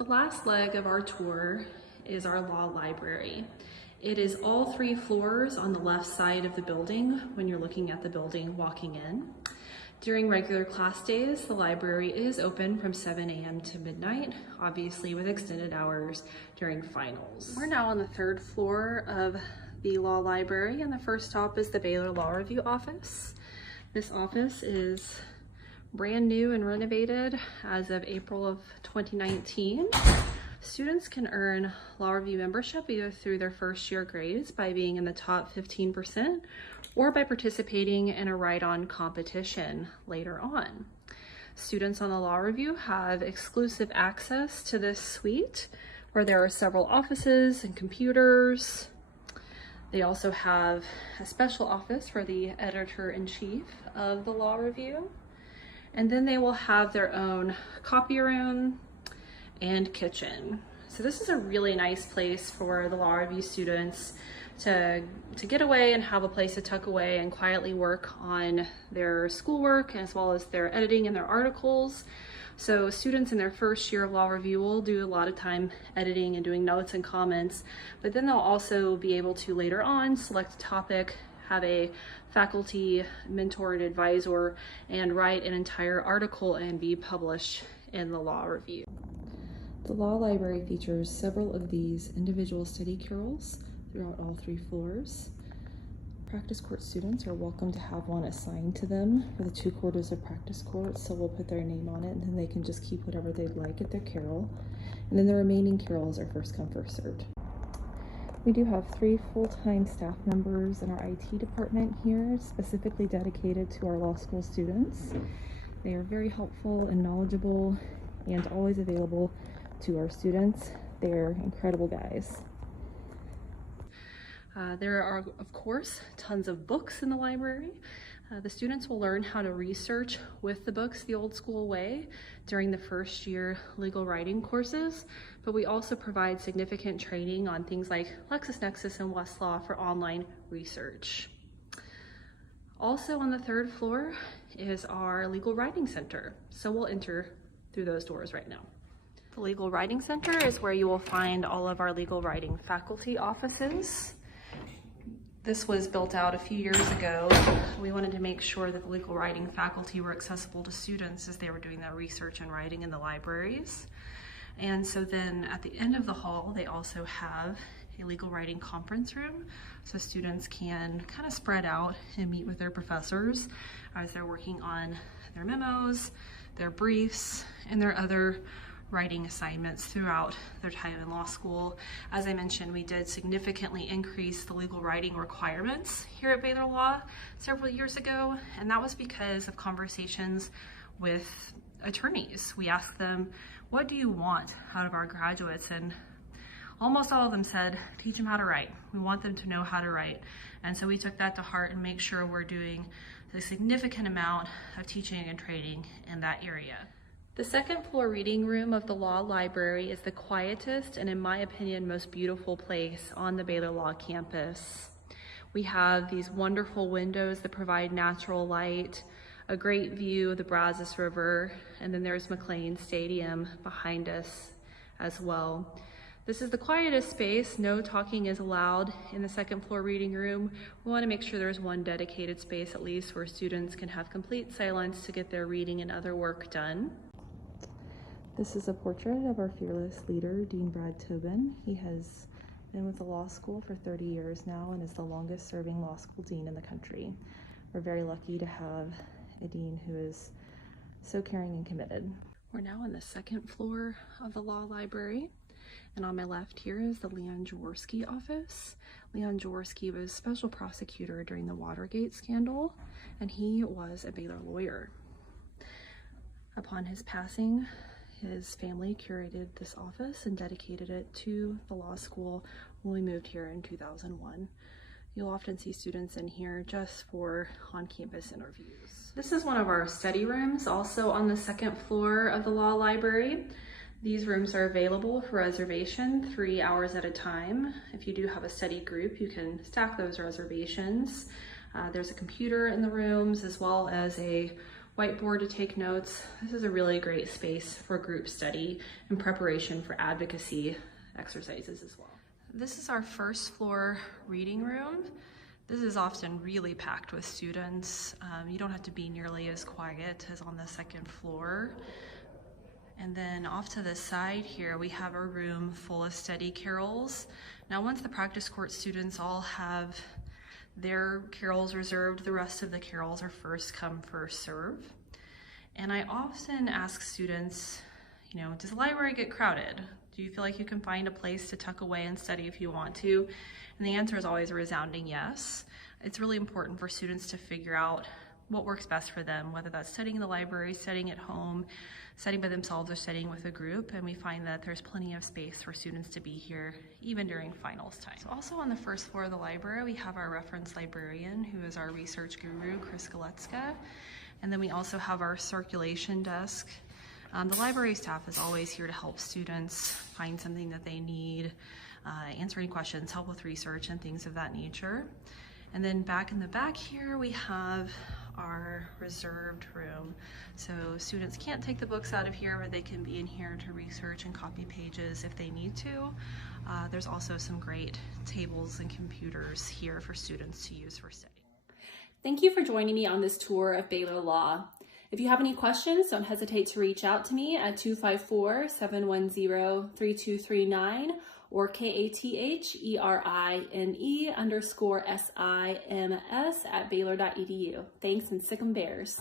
The last leg of our tour is our law library. It is all 3 floors on the left side of the building when you're looking at the building walking in. During regular class days, the library is open from 7 a.m. to midnight, obviously with extended hours during finals. We're now on the 3rd floor of the law library, and the first stop is the Baylor Law Review office. This office is brand new and renovated as of April of 2019. Students can earn Law Review membership either through their first year grades by being in the top 15% or by participating in a write-on competition later on. Students on the Law Review have exclusive access to this suite where there are several offices and computers. They also have a special office for the editor-in-chief of the Law Review. And then they will have their own copy room and kitchen. So this is a really nice place for the Law Review students to get away and have a place to tuck away and quietly work on their schoolwork as well as their editing and their articles. So students in their first year of Law Review will do a lot of time editing and doing notes and comments, but then they'll also be able to later on select a topic, have a faculty mentored advisor, and write an entire article and be published in the Law Review. The Law Library features several of these individual study carrels throughout all 3 floors. Practice court students are welcome to have one assigned to them for the 2 quarters of practice court, so we'll put their name on it and then they can just keep whatever they'd like at their carrel. And then the remaining carrels are first come, first served. We do have 3 full-time staff members in our IT department here, specifically dedicated to our law school students. They are very helpful and knowledgeable and always available to our students. They're incredible guys. There are, of course, tons of books in the library. The students will learn how to research with the books the old school way during the first year legal writing courses, but we also provide significant training on things like LexisNexis and Westlaw for online research. Also on the 3rd floor is our Legal Writing Center, so we'll enter through those doors right now. The Legal Writing Center is where you will find all of our legal writing faculty offices. This was built out a few years ago. We wanted to make sure that the legal writing faculty were accessible to students as they were doing their research and writing in the libraries. And so then at the end of the hall, they also have a legal writing conference room so students can kind of spread out and meet with their professors as they're working on their memos, their briefs, and their other writing assignments throughout their time in law school. As I mentioned, we did significantly increase the legal writing requirements here at Baylor Law several years ago, and that was because of conversations with attorneys. We asked them, what do you want out of our graduates? And almost all of them said, teach them how to write. We want them to know how to write. And so we took that to heart and make sure we're doing a significant amount of teaching and training in that area. The 2nd floor reading room of the Law Library is the quietest and, in my opinion, most beautiful place on the Baylor Law campus. We have these wonderful windows that provide natural light, a great view of the Brazos River, and then there's McLean Stadium behind us as well. This is the quietest space. No talking is allowed in the 2nd floor reading room. We want to make sure there's one dedicated space at least where students can have complete silence to get their reading and other work done. This is a portrait of our fearless leader, Dean Brad Tobin. He has been with the law school for 30 years now and is the longest serving law school dean in the country. We're very lucky to have a dean who is so caring and committed. We're now on the 2nd floor of the law library, and on my left here is the Leon Jaworski office. Leon Jaworski was special prosecutor during the Watergate scandal, and he was a Baylor lawyer. Upon his passing, his family curated this office and dedicated it to the law school when we moved here in 2001. You'll often see students in here just for on-campus interviews. This is one of our study rooms, also on the 2nd floor of the law library. These rooms are available for reservation 3 hours at a time. If you do have a study group, you can stack those reservations. There's a computer in the rooms as well as a whiteboard to take notes. This is a really great space for group study and preparation for advocacy exercises as well. This is our first floor reading room. This is often really packed with students. You don't have to be nearly as quiet as on the second floor. And then off to the side here, we have a room full of study carols. Now, once the practice court students all have their carols reserved, the rest of the carols are first come, first serve. And I often ask students, does the library get crowded? Do you feel like you can find a place to tuck away and study if you want to? And the answer is always a resounding yes. It's really important for students to figure out what works best for them, whether that's studying in the library, studying at home, studying by themselves, or studying with a group. And we find that there's plenty of space for students to be here, even during finals time. So also on the first floor of the library, we have our reference librarian, who is our research guru, Chris Galetska. And then we also have our circulation desk. The library staff is always here to help students find something that they need, answer any questions, help with research and things of that nature. And then back in the back here, we have our reserved room. So students can't take the books out of here, but they can be in here to research and copy pages if they need to. There's also some great tables and computers here for students to use for study. Thank you for joining me on this tour of Baylor Law. If you have any questions, don't hesitate to reach out to me at 254-710-3239 or KATHERINE_SIMS@Baylor.edu. Thanks, and sic 'em Bears.